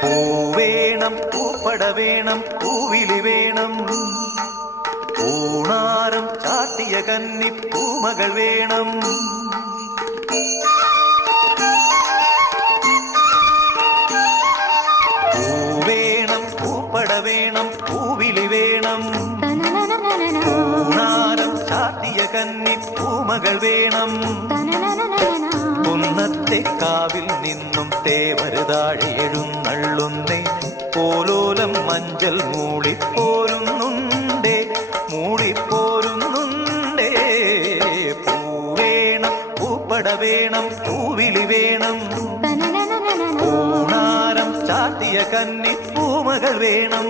പൂവേണം പൂപ്പട വേണം പൂവിലി വേണം പൂണാരം ചാട്ടിയ കന്നി പൂമകൾ വേണം പൂവേണം പൂപ്പട വേണം പൂവിലി വേണം പൂണാരം ചാട്ടിയ കന്നി പൂമകൾ വേണം കുന്നത്തെ കാവിൽ നിന്നും തേവരുതാഴെ എഴുന്നള്ളുന്നേ പോലോലം മഞ്ചൽ മൂളിപ്പോരുന്നുണ്ടേ മൂളിപ്പോരുന്നുണ്ടേ പൂവേണം പൂപ്പട വേണം പൂവിലി വേണം പൂണാരം ചാട്ടിയ കന്നി പൂമകൾ വേണം